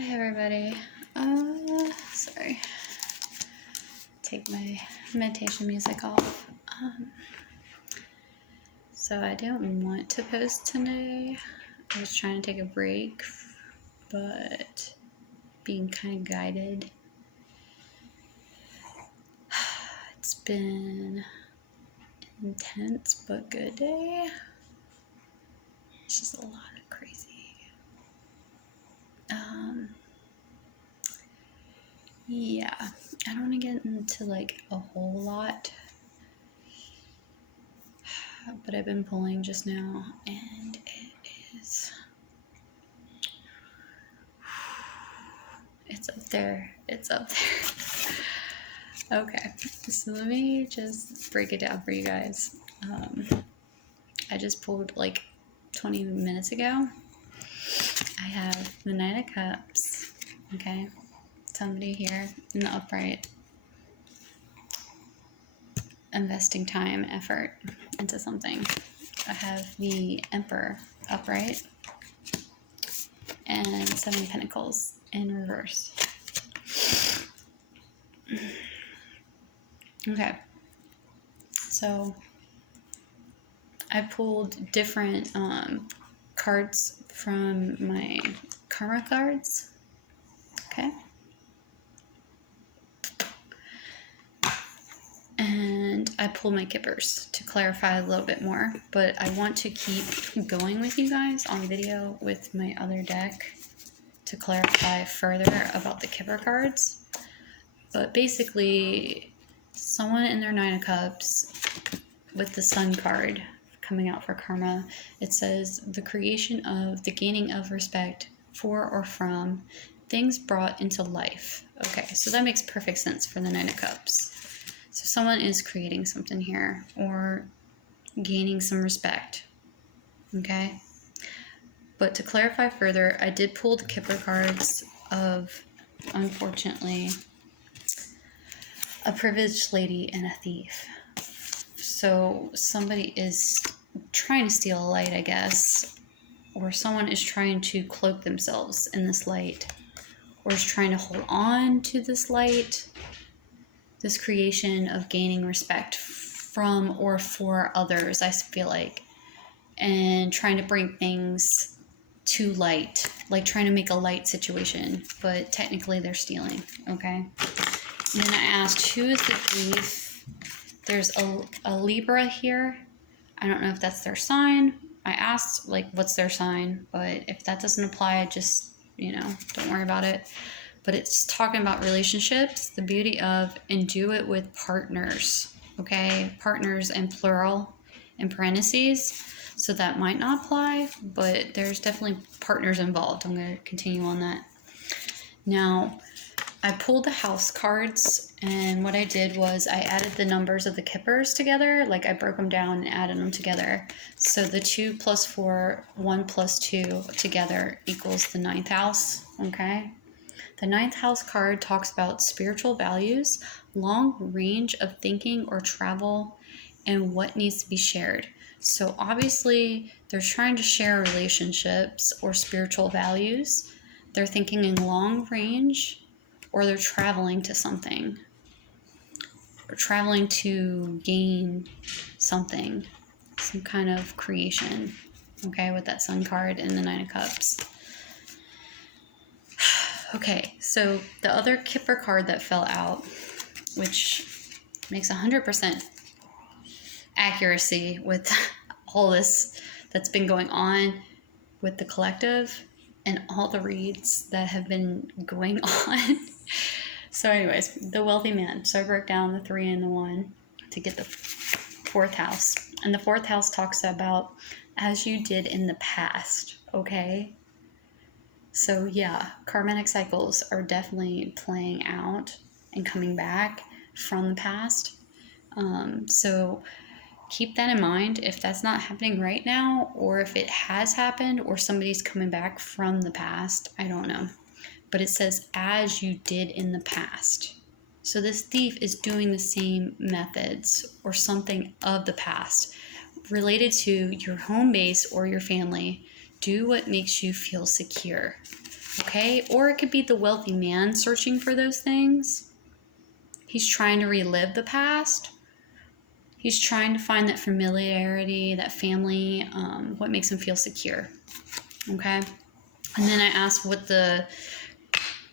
Hi everybody. Sorry. Take my meditation music off. So I don't want to post today. I was trying to take a break, but being kind of guided. It's been an intense but good day. It's just a lot of crazy. Yeah, I don't want to get into like a whole lot, but I've been pulling just now and it is, it's up there. Okay, so let me just break it down for you guys. I just pulled like 20 minutes ago. I have the Knight of Cups, okay? Somebody here in the upright, investing time, effort into something. I have the Emperor upright and Seven of Pentacles in reverse. Okay, so I pulled different cards from my karma cards, okay? And I pulled my kippers to clarify a little bit more, but I want to keep going with you guys on video with my other deck to clarify further about the kipper cards. But basically, someone in their Nine of Cups with the Sun card coming out for karma, it says the creation of, the gaining of respect for or from things brought into life. Okay, so that makes perfect sense for the Nine of Cups. So someone is creating something here or gaining some respect, okay? But to clarify further, I did pull the kipper cards of, unfortunately, a privileged lady and a thief. So somebody is trying to steal a light, I guess, or someone is trying to cloak themselves in this light, or is trying to hold on to this light, this creation of gaining respect from or for others, I feel like, and trying to bring things to light, like trying to make a light situation, but technically they're stealing, okay? And then I asked, who is the thief? There's a Libra here. I don't know if that's their sign. I asked, like, what's their sign? But if that doesn't apply, just, don't worry about it. But it's talking about relationships, the beauty of, and do it with partners, okay? Partners in plural, in parentheses. So that might not apply, but there's definitely partners involved. I'm going to continue on that. Now, I pulled the house cards, and what I did was I added the numbers of the kippers together. Like, I broke them down and added them together. So the 2 + 4, 1 + 2 together equals the 9th house, okay? The 9th house card talks about spiritual values, long range of thinking or travel, and what needs to be shared. So obviously, they're trying to share relationships or spiritual values. They're thinking in long range, or they're traveling to something, or traveling to gain something, some kind of creation, okay, with that Sun card and the Nine of Cups. Okay, so the other kipper card that fell out, which makes 100% accuracy with all this that's been going on with the collective and all the reads that have been going on. So anyways, the wealthy man. So I broke down the 3 and the 1 to get the 4th house. And the 4th house talks about as you did in the past, okay? So yeah, karmic cycles are definitely playing out and coming back from the past. So keep that in mind if that's not happening right now, or if it has happened, or somebody's coming back from the past. I don't know. But it says, as you did in the past. So this thief is doing the same methods or something of the past related to your home base or your family. Do what makes you feel secure. okay? Or it could be the wealthy man searching for those things. He's trying to relive the past. He's trying to find that familiarity, that family, what makes him feel secure, okay? And then I asked what the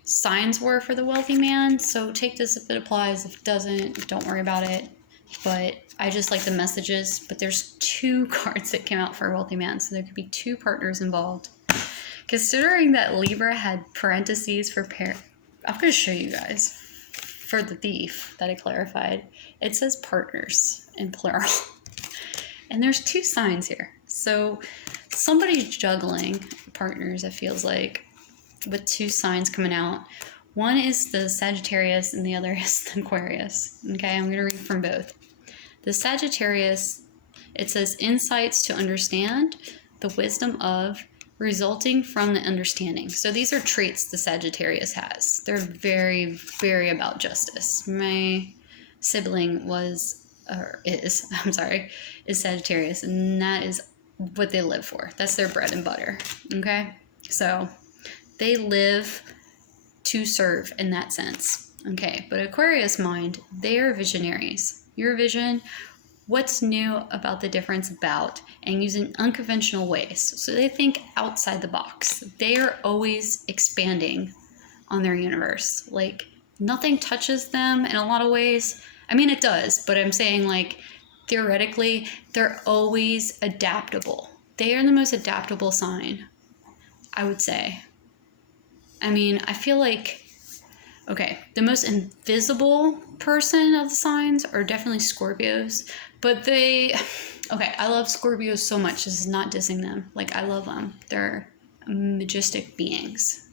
signs were for the wealthy man. So take this if it applies. If it doesn't, don't worry about it. But I just like the messages. But there's 2 cards that came out for a wealthy man. So there could be 2 partners involved. Considering that Libra had parentheses for parent, I'm going to show you guys. For the thief that I clarified, it says partners in plural. And there's 2 signs here. So somebody's juggling partners, it feels like, with 2 signs coming out. One is the Sagittarius and the other is the Aquarius. Okay, I'm going to read from both. The Sagittarius, it says insights to understand, the wisdom of, resulting from the understanding. So these are traits the Sagittarius has. They're very, very about justice. My sibling is Sagittarius, and that is what they live for. That's their bread and butter. Okay? So they live to serve in that sense. Okay, but Aquarius mind, they are visionaries. Your vision, what's new about the difference about, and using unconventional ways. So they think outside the box. They are always expanding on their universe. Like nothing touches them in a lot of ways. I mean, it does, but I'm saying like theoretically, they're always adaptable. They are the most adaptable sign, I would say. I mean, I feel like, okay, the most invisible person of the signs are definitely Scorpios, but okay, I love Scorpios so much. This is not dissing them. Like, I love them. They're majestic beings.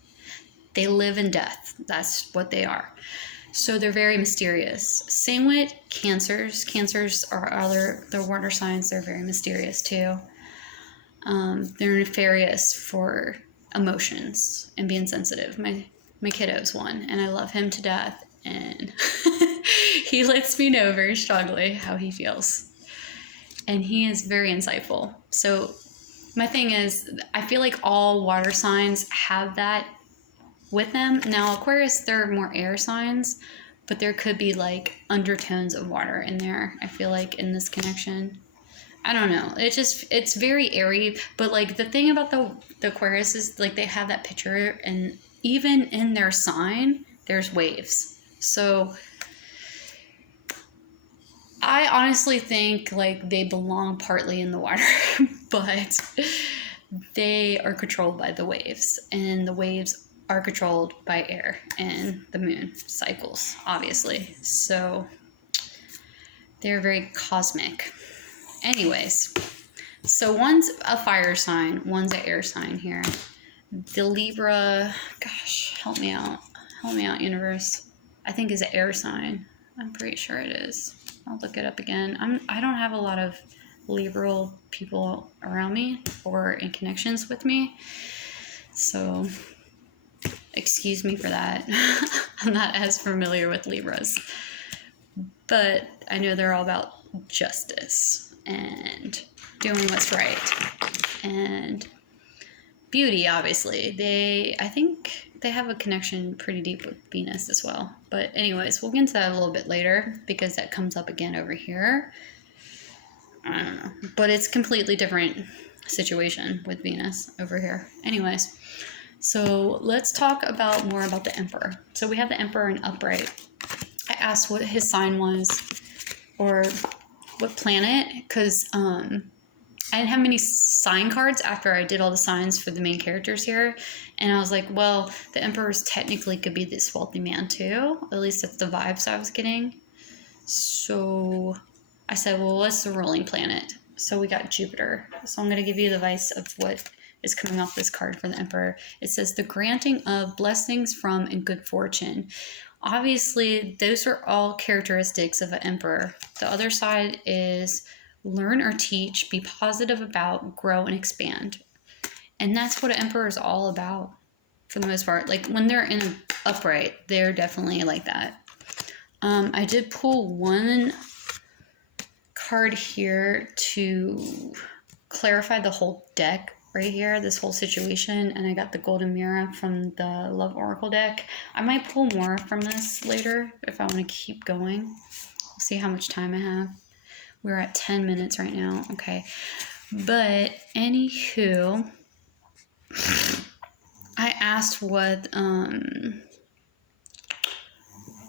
They live in death. That's what they are. So they're very mysterious. Same with Cancers. Cancers are they're water signs. They're very mysterious too. They're nefarious for emotions and being sensitive. My kiddo's one, and I love him to death, and he lets me know very strongly how he feels, and he is very insightful. So my thing is, I feel like all water signs have that with them. Now Aquarius, they're more air signs, but there could be like undertones of water in there, I feel like, in this connection. I don't know. It's very airy, but like the thing about the Aquarius is like they have that picture, and even in their sign, there's waves. So I honestly think like they belong partly in the water, but they are controlled by the waves, and the waves are controlled by air and the moon cycles, obviously. So they're very cosmic. Anyways, so one's a fire sign, one's an air sign here. The Libra, gosh, help me out, universe. I think is an air sign. I'm pretty sure it is. I'll look it up again. I don't have a lot of Libra people around me or in connections with me, so excuse me for that. I'm not as familiar with Libras, but I know they're all about justice and doing what's right and beauty. Obviously, I think they have a connection pretty deep with Venus as well. But anyways, we'll get into that a little bit later because that comes up again over here. I don't know, but it's completely different situation with Venus over here. Anyways, so let's talk more about the Emperor. So we have the Emperor in upright. I asked what his sign was, or what planet, because I didn't have many sign cards after I did all the signs for the main characters here, and I was like, well, the Emperor's technically could be this wealthy man too, at least that's the vibes I was getting. So I said, well, what's the ruling planet? So we got Jupiter. So I'm going to give you the advice of what is coming off this card for the Emperor. It says the granting of blessings from and good fortune. Obviously, those are all characteristics of an Emperor. The other side is learn or teach, be positive about, grow, and expand. And that's what an Emperor is all about for the most part. Like when they're in an upright, they're definitely like that. I did pull one card here to clarify the whole deck, right here, this whole situation, and I got the golden mirror from the Love Oracle deck. I might pull more from this later if I want to keep going. We'll see how much time I have. We're at 10 minutes right now. Okay. But anywho, I asked what,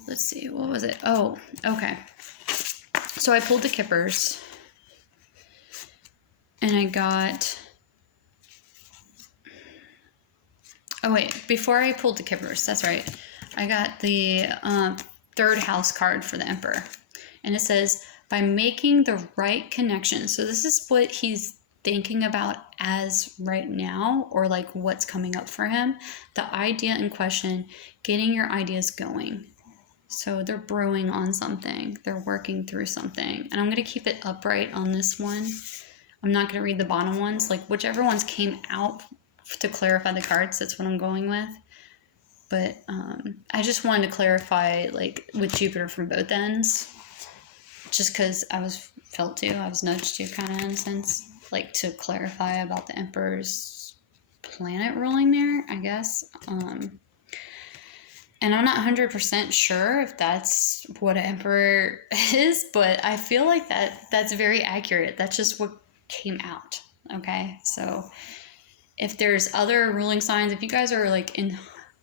let's see, what was it? Oh, okay. So I pulled the Kippers, and I got, oh wait, before I pulled the Kippers, that's right. I got the third house card for the Emperor. And it says, by making the right connection. So this is what he's thinking about as right now, or like what's coming up for him. The idea in question, getting your ideas going. So they're brewing on something. They're working through something. And I'm going to keep it upright on this one. I'm not going to read the bottom ones. Like whichever ones came out to clarify the cards, that's what I'm going with. But I just wanted to clarify like with Jupiter from both ends. Just because I was nudged to kind of in a sense. Like to clarify about the Emperor's planet ruling there, I guess. And I'm not 100% sure if that's what an Emperor is, but I feel like that's very accurate. That's just what came out, okay? So if there's other ruling signs, if you guys are like in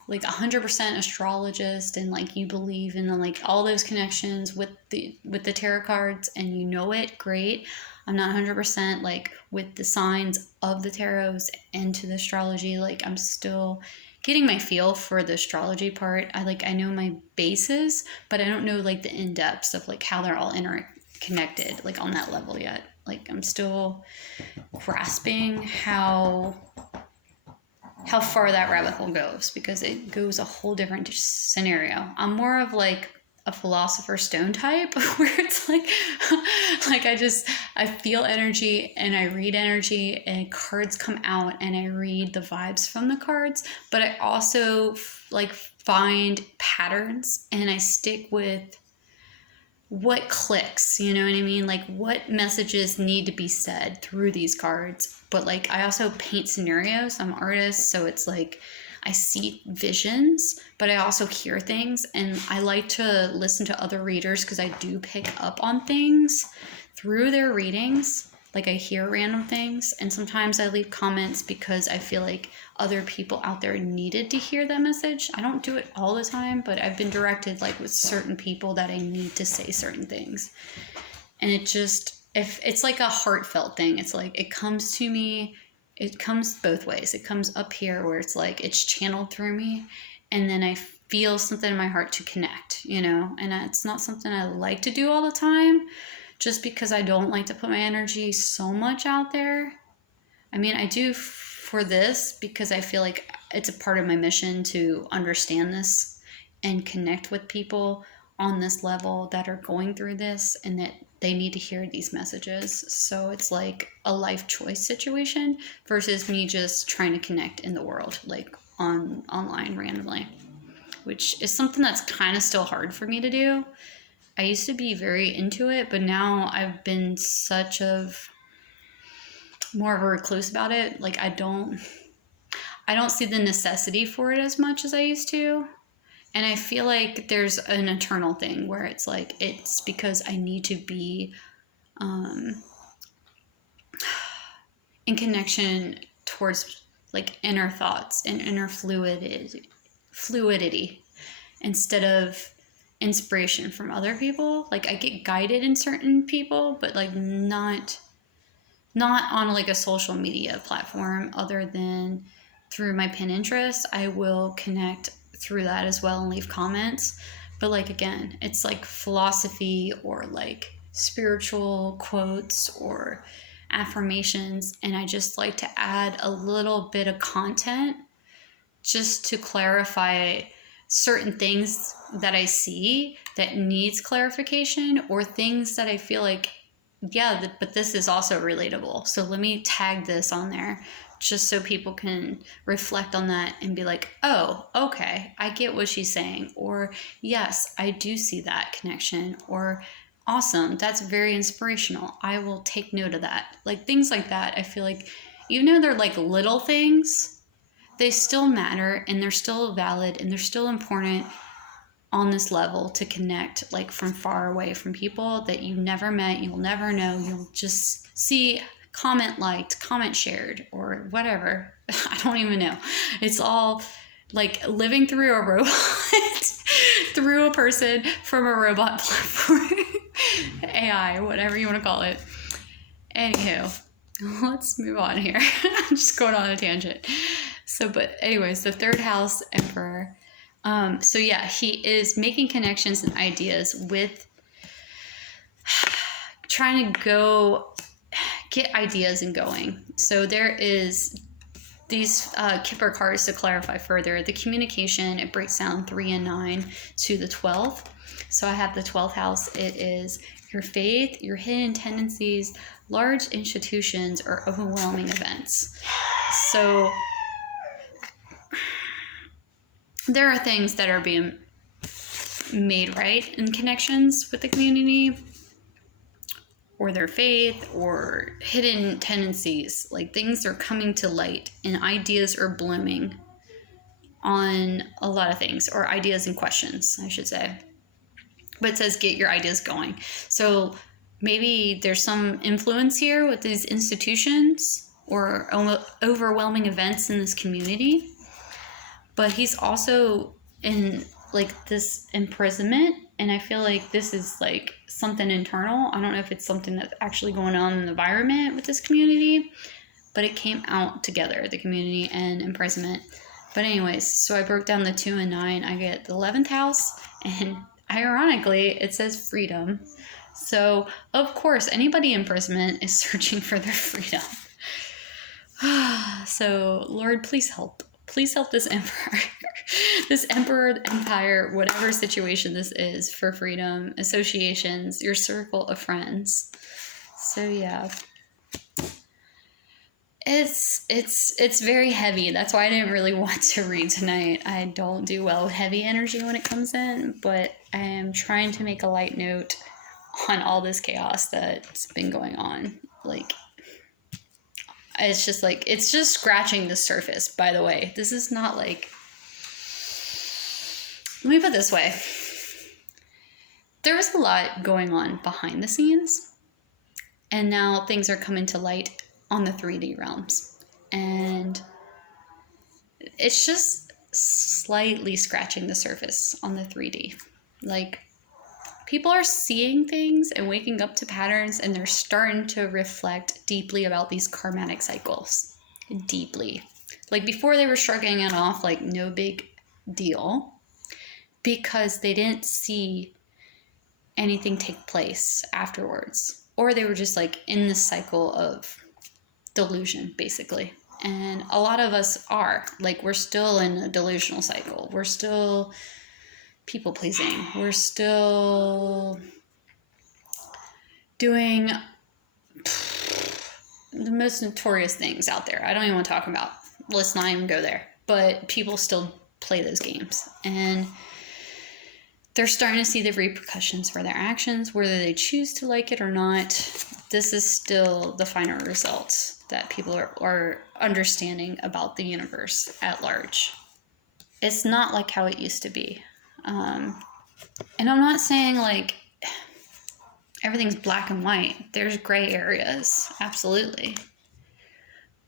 like 100% astrologist and like you believe in like all those connections with the tarot cards and you know it, great. I'm not 100% like with the signs of the tarots and to the astrology. Like I'm still getting my feel for the astrology part. I know my bases, but I don't know like the in-depths of like how they're all interconnected like on that level yet. Like I'm still grasping how far that rabbit hole goes, because it goes a whole different scenario. I'm more of like a philosopher's stone type where it's like I feel energy and I read energy and cards come out and I read the vibes from the cards, but I also like find patterns and I stick with what clicks, you know what I mean? Like what messages need to be said through these cards. But like I also paint scenarios. I'm an artist, so it's like I see visions, but I also hear things, and I like to listen to other readers because I do pick up on things through their readings. Like I hear random things, and sometimes I leave comments because I feel like other people out there needed to hear that message. I don't do it all the time, but I've been directed like with certain people that I need to say certain things. And it just, if it's like a heartfelt thing, it's like it comes to me, it comes both ways. It comes up here where it's like it's channeled through me, and then I feel something in my heart to connect, you know, and it's not something I like to do all the time. Just because I don't like to put my energy so much out there. I mean, I do for this because I feel like it's a part of my mission to understand this and connect with people on this level that are going through this and that they need to hear these messages. So it's like a life choice situation versus me just trying to connect in the world, like online randomly, which is something that's kind of still hard for me to do. I used to be very into it, but now I've been more of a recluse about it. Like I don't see the necessity for it as much as I used to. And I feel like there's an internal thing where it's like, it's because I need to be in connection towards like inner thoughts and inner fluidity instead of inspiration from other people. Like I get guided in certain people, but like not on like a social media platform other than through my Pinterest. I will connect through that as well and leave comments. But like again, it's like philosophy or like spiritual quotes or affirmations, and I just like to add a little bit of content just to clarify certain things that I see that needs clarification, or things that I feel like, yeah, but this is also relatable. So let me tag this on there just so people can reflect on that and be like, oh, okay, I get what she's saying. Or yes, I do see that connection. Or awesome, that's very inspirational. I will take note of that. Like things like that. I feel like even though they're like little things, they still matter and they're still valid and they're still important on this level to connect like from far away from people that you never met, you'll never know, you'll just see, comment liked, comment shared, or whatever. I don't even know. It's all like living through a robot, through a person from a robot platform, AI, whatever you want to call it. Anywho, let's move on here. I'm just going on a tangent. So, but anyways, the third house emperor. So yeah, he is making connections and ideas with trying to go get ideas and going. So there is these Kipper cards to clarify further. The communication, it breaks down 3 and 9 to the 12th. So I have the 12th house. It is your faith, your hidden tendencies, large institutions, or overwhelming events. So there are things that are being made right in connections with the community, or their faith, or hidden tendencies. Like things are coming to light and ideas are blooming on a lot of things, or ideas and questions, I should say. But it says get your ideas going. So maybe there's some influence here with these institutions or overwhelming events in this community. But he's also in like this imprisonment, and I feel like this is like something internal. I don't know if it's something that's actually going on in the environment with this community, but it came out together, the community and imprisonment. But anyways, so I broke down the 2 and 9. I get the 11th house, and ironically, it says freedom. So of course, anybody in imprisonment is searching for their freedom. So Lord, please help. Please help this emperor, this emperor, empire, whatever situation this is, for freedom, associations, your circle of friends. So yeah, it's very heavy. That's why I didn't really want to read tonight. I don't do well with heavy energy when it comes in, but I am trying to make a light note on all this chaos that's been going on. Like, it's just scratching the surface, by the way. This is not like, let me put it this way. There was a lot going on behind the scenes, and now things are coming to light on the 3D realms. And it's just slightly scratching the surface on the 3D. Like, people are seeing things and waking up to patterns, and they're starting to reflect deeply about these karmatic cycles. Deeply. Like, before they were shrugging it off like no big deal because they didn't see anything take place afterwards. Or they were just like in this cycle of delusion, basically. And a lot of us are. Like, we're still in a delusional cycle. We're still people pleasing. We're still doing the most notorious things out there. I don't even want to talk about. Let's not even go there. But people still play those games. And they're starting to see the repercussions for their actions, whether they choose to like it or not. This is still the final result that people are understanding about the universe at large. It's not like how it used to be. And I'm not saying like everything's black and white. There's gray areas, absolutely.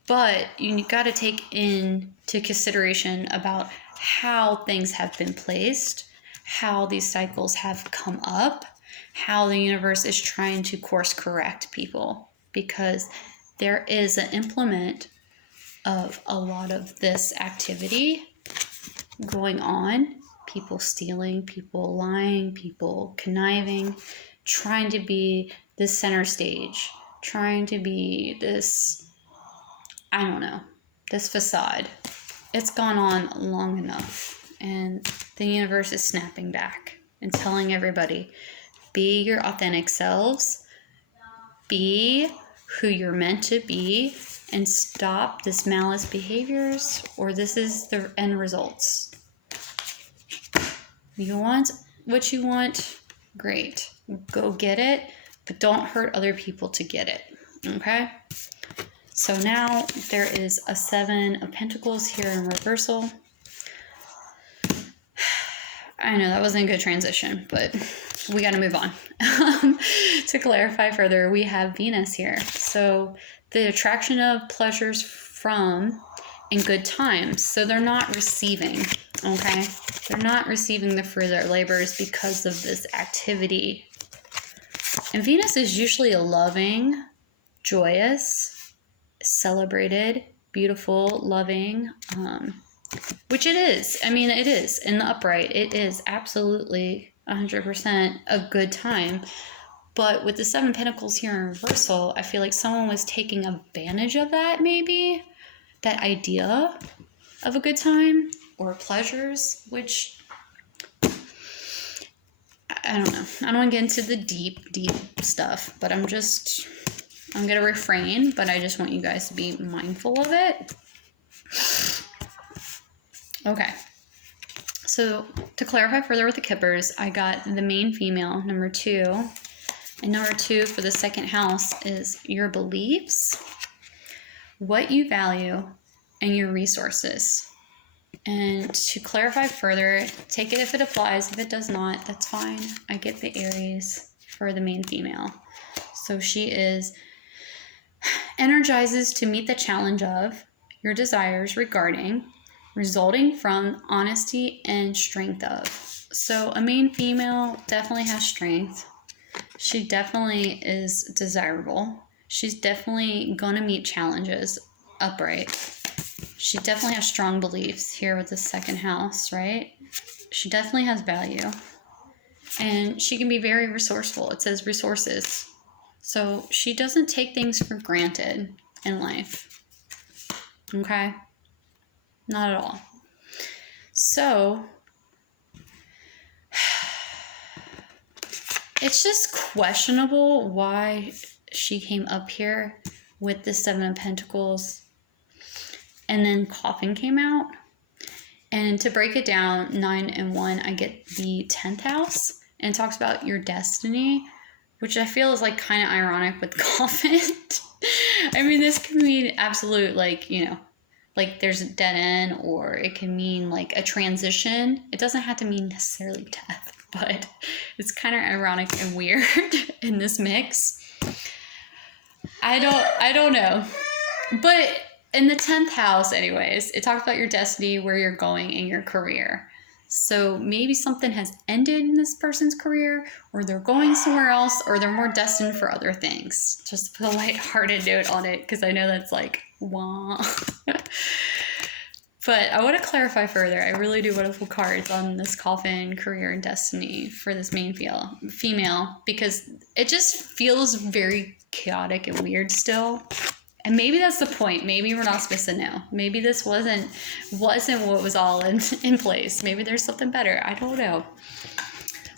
But you got to take into consideration about how things have been placed, how these cycles have come up, how the universe is trying to course correct people, because there is an implement of a lot of this activity going on. People stealing, people lying, people conniving, trying to be this center stage, trying to be this, I don't know, this facade. It's gone on long enough, and the universe is snapping back and telling everybody, be your authentic selves, be who you're meant to be, and stop this malice behaviors, or this is the end results. You want what you want, great. Go get it, but don't hurt other people to get it, okay? So now there is a 7 of Pentacles here in reversal. I know that wasn't a good transition, but we got to move on. To clarify further, we have Venus here. So the attraction of pleasures from and good times. So they're not receiving, okay? They're not receiving the fruit of their labors because of this activity. And Venus is usually a loving, joyous, celebrated, beautiful, loving, which it is. I mean, it is. In the upright, it is absolutely 100% a good time. But with the 7 of Pentacles here in reversal, I feel like someone was taking advantage of that, maybe. That idea of a good time or pleasures, which, I don't know. I don't want to get into the deep stuff, but I'm going to refrain, but I just want you guys to be mindful of it. Okay, so to clarify further with the Kippers, I got the main female, number 2. And number 2 for the second house is your beliefs, what you value, and your resources. And to clarify further, take it if it applies. If it does not, that's fine. I get the Aries for the main female. So she is energizes to meet the challenge of your desires regarding resulting from honesty and strength of. So a main female definitely has strength. She definitely is desirable. She's definitely going to meet challenges upright. She definitely has strong beliefs here with the second house, right? She definitely has value. And she can be very resourceful. It says resources. So she doesn't take things for granted in life. Okay? Not at all. So, it's just questionable why she came up here with the 7 of Pentacles and then Coffin came out. And to break it down, 9 and 1, I get the 10th house. And it talks about your destiny, which I feel is like kind of ironic with Coffin. I mean, this can mean absolute, like, you know, like there's a dead end, or it can mean like a transition. It doesn't have to mean necessarily death, but it's kind of ironic and weird in this mix. I don't know. But in the 10th house, anyways, it talks about your destiny, where you're going in your career. So maybe something has ended in this person's career, or they're going somewhere else, or they're more destined for other things. Just to put a lighthearted note on it, because I know that's like, wah. But I want to clarify further. I really do want to pull cards on this Coffin, career, and destiny for this main female, because it just feels very chaotic and weird still. And maybe that's the point. Maybe we're not supposed to know. Maybe this wasn't what was all in place. Maybe there's something better. I don't know.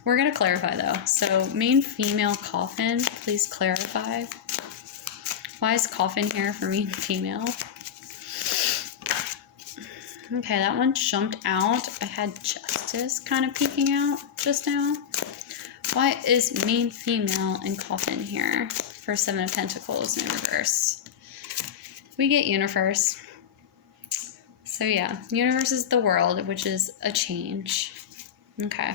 We're going to clarify, though. So, main female Coffin, please clarify. Why is Coffin here for main female? Okay, that one jumped out. I had Justice kind of peeking out just now. Why is main female and Coffin here for 7 of Pentacles in reverse? We get Universe. So yeah, Universe is the world, which is a change. Okay.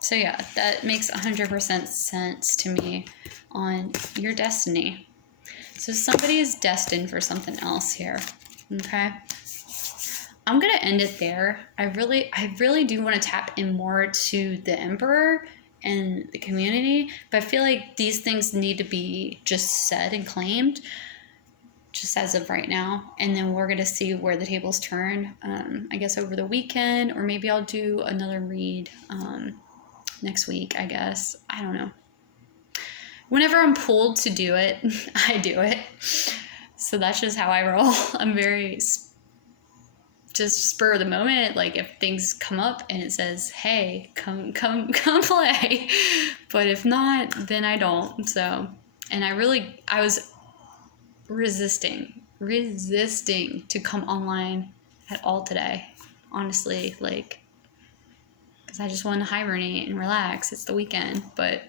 So yeah, that makes 100% sense to me on your destiny. So somebody is destined for something else here. Okay. I'm going to end it there. I really do want to tap in more to the Emperor and the community, but I feel like these things need to be just said and claimed just as of right now. And then we're going to see where the tables turn, I guess over the weekend, or maybe I'll do another read next week, I guess. I don't know. Whenever I'm pulled to do it, I do it. So that's just how I roll. I'm very just spur of the moment. Like if things come up and it says, hey, come play. But if not, then I don't. So, and I was resisting to come online at all today, honestly, like, because I just wanted to hibernate and relax. It's the weekend, but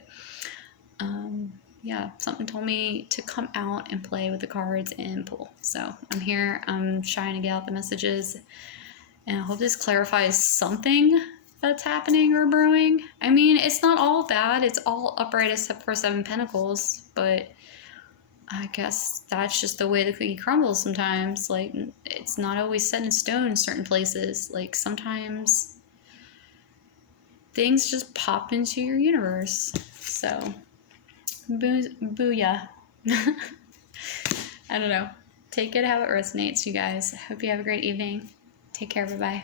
yeah, something told me to come out and play with the cards and pull. So I'm here. I'm trying to get out the messages, and I hope this clarifies something that's happening or brewing. I mean, it's not all bad. It's all upright except for 7 Pentacles, but I guess that's just the way the cookie crumbles sometimes. Like, it's not always set in stone in certain places. Like, sometimes things just pop into your universe. So, booyah. I don't know. Take it how it resonates, you guys. I hope you have a great evening. Take care. Bye-bye.